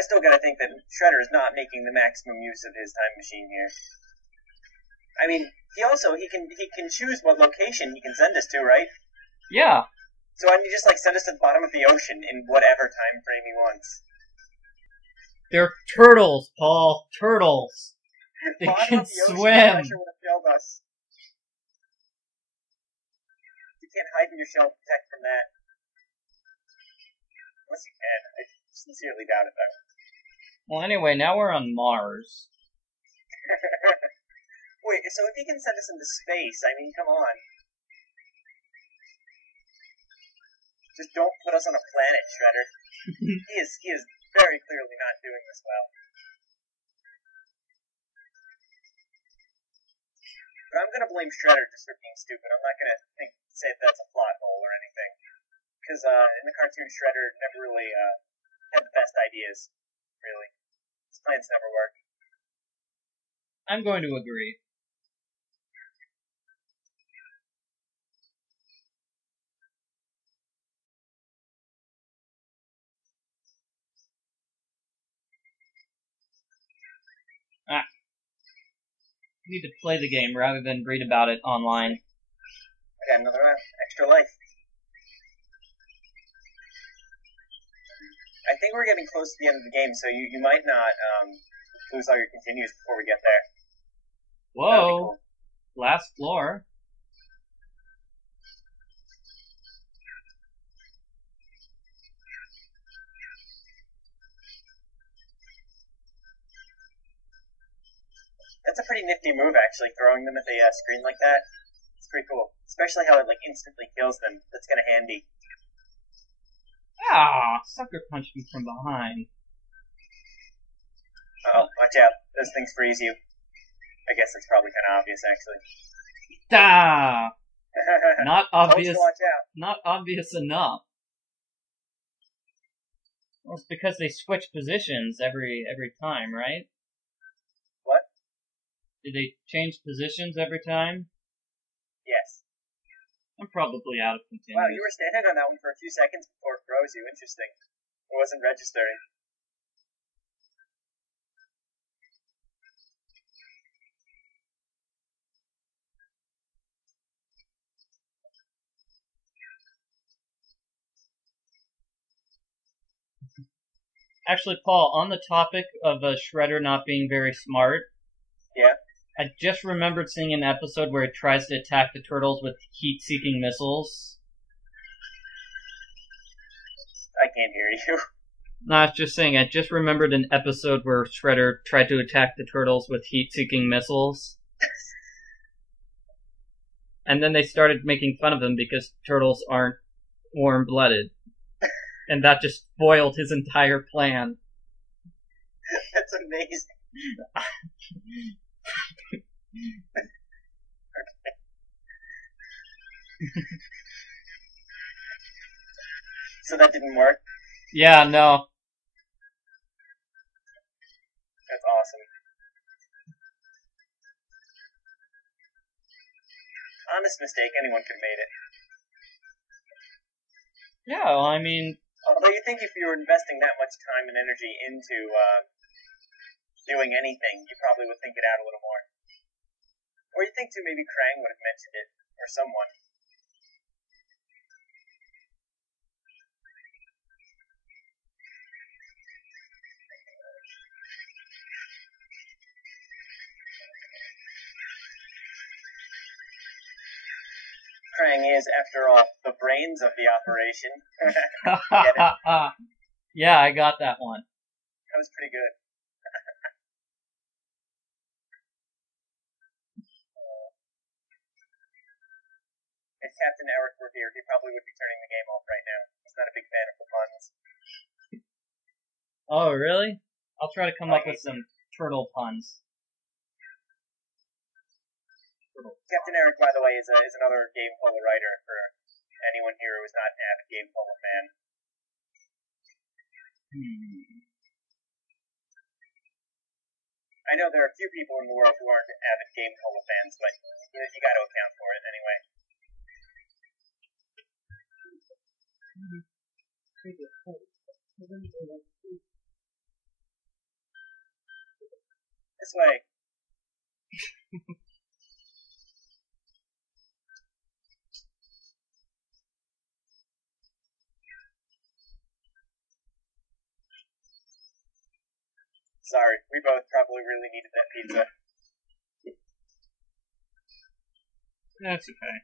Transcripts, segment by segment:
I still gotta think that Shredder is not making the maximum use of his time machine here. I mean, he can choose what location he can send us to, right? Yeah. So why don't you just send us to the bottom of the ocean in whatever time frame he wants? They're turtles, Paul. Turtles. They Bottom can of the ocean, swim. Pressure would have killed us. You can't hide in your shell to protect from that. Unless you can. I sincerely doubt it, though. Well, anyway, now we're on Mars. Wait, so if he can send us into space, I mean, come on. Just don't put us on a planet, Shredder. He is very clearly not doing this well. But I'm gonna blame Shredder just for being stupid. I'm not gonna say that's a plot hole or anything. Because in the cartoon, Shredder never really had the best ideas, really. His plans never work. I'm going to agree. You need to play the game rather than read about it online. I got another extra life. I think we're getting close to the end of the game, so you might not lose all your continues before we get there. Whoa. Cool. Last floor. That's a pretty nifty move, actually, throwing them at the screen like that. It's pretty cool. Especially how it instantly kills them. That's kind of handy. Ah, sucker punched me from behind. Uh-oh, watch out. Those things freeze you. I guess it's probably kind of obvious, actually. Ah! Not obvious. Watch out. Not obvious enough. Well, it's because they switch positions every time, right? What? Did they change positions every time? Yes. I'm probably out of continues. Wow, you were standing on that one for a few seconds before it froze you. Interesting. It wasn't registering. Actually, Paul, on the topic of Shredder not being very smart, yeah, I just remembered seeing an episode where he tries to attack the turtles with heat-seeking missiles. I can't hear you. No, I was just saying, I just remembered an episode where Shredder tried to attack the turtles with heat-seeking missiles. And then they started making fun of him because turtles aren't warm-blooded. And that just spoiled his entire plan. That's amazing. Okay. So that didn't work? Yeah, no. That's awesome. Honest mistake, anyone could have made it. Yeah, well, I mean... Although you think if you were investing that much time and energy into doing anything, you probably would think it out a little more. Or you think too, maybe Krang would have mentioned it, or someone. Krang is, after all, the brains of the operation. Get it? Yeah, I got that one. That was pretty good. If Captain Eric were here, he probably would be turning the game off right now. He's not a big fan of the puns. Oh, really? I'll try to come up with some turtle puns. Captain Eric, by the way, is another Game Polo writer for anyone here who is not an avid Game Polo fan. I know there are a few people in the world who aren't avid Game Polo fans, but you got to account for it anyway. this way. Sorry, we both probably really needed that pizza. That's okay.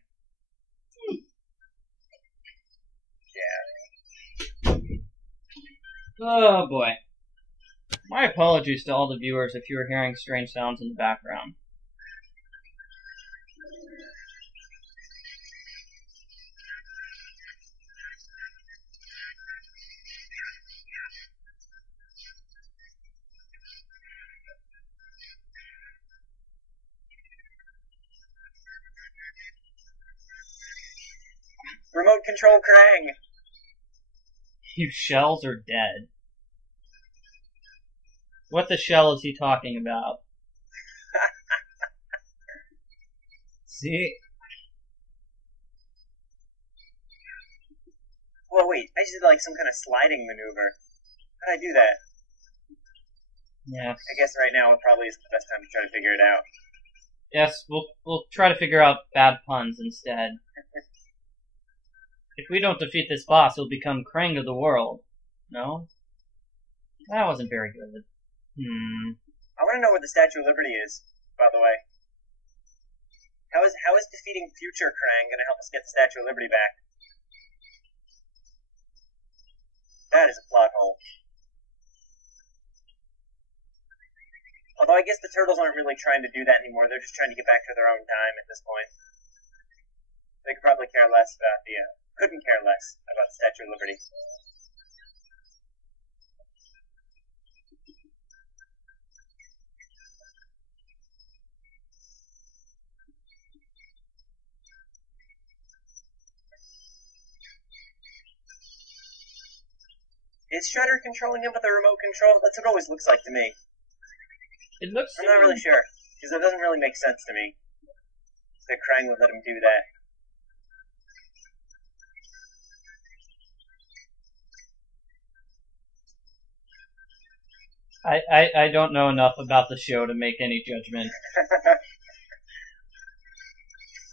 Yeah. Oh boy. My apologies to all the viewers if you were hearing strange sounds in the background. Remote control Krang! You shells are dead. What the shell is he talking about? See? Well, wait, I just did like some kind of sliding maneuver. How'd I do that? Yes. I guess right now it probably isn't the best time to try to figure it out. Yes, we'll try to figure out bad puns instead. If we don't defeat this boss, he'll become Krang of the world. No? That wasn't very good. I want to know what the Statue of Liberty is, by the way. How is defeating future Krang going to help us get the Statue of Liberty back? That is a plot hole. Although I guess the turtles aren't really trying to do that anymore, they're just trying to get back to their own time at this point. They could probably care less about couldn't care less about the Statue of Liberty. Is Shredder controlling him with a remote control? That's what it always looks like to me. It looks... I'm not really sure, because it doesn't really make sense to me that Krang would let him do that. I don't know enough about the show to make any judgment.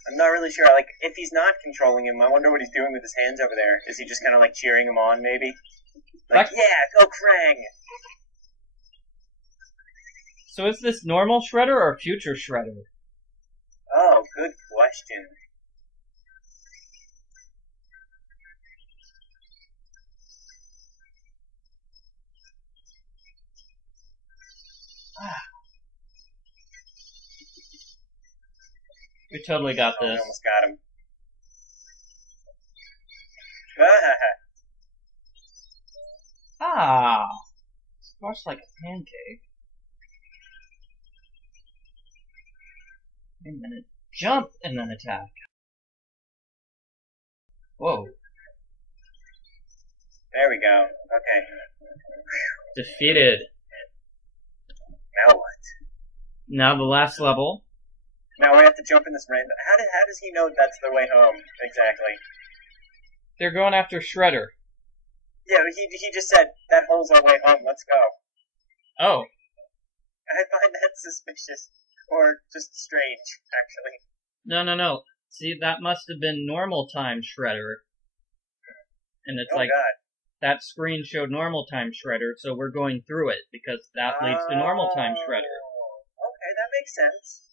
I'm not really sure. Like, if he's not controlling him, I wonder what he's doing with his hands over there. Is he just kind of like cheering him on, maybe? Like, yeah, go Krang! So is this normal Shredder or future Shredder? Oh, good question. We totally got Oh, this. we almost got him. Ah! Squashed like a pancake. Wait a minute. Jump and then attack. Whoa. There we go. Okay. Defeated. Now what? Now the last level. Now we have to jump in this random... How does he know that's the way home, exactly? They're going after Shredder. Yeah, but he just said, that hole's our way home, let's go. Oh. I find that suspicious. Or just strange, actually. No. See, that must have been normal time Shredder. And it's like, God. that screen showed normal time Shredder, so we're going through it, because that leads to normal time Shredder. Okay, that makes sense.